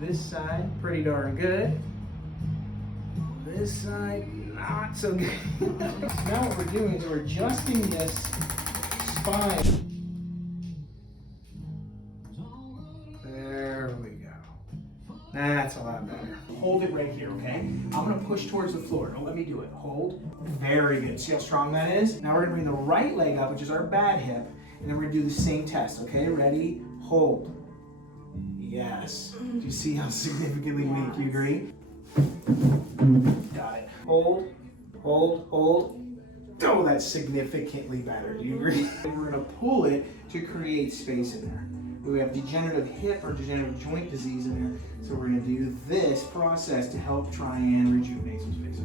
This side, pretty darn good. This side, not so good. Now what we're doing is we're adjusting this spine. There we go. That's a lot better. Hold it right here, okay? I'm gonna push towards the floor. Don't let me do it. Hold. Very good. See how strong that is? Now we're gonna bring the right leg up, which is our bad hip, and then we're gonna do the same test, okay? Ready? Hold. Yes. Do you see how significantly weak? You agree? Got it. Hold, hold, hold. Oh, that's significantly better. Do you agree? We're gonna pull it to create space in there. We have degenerative hip or degenerative joint disease in there. So we're gonna do this process to help try and rejuvenate some space.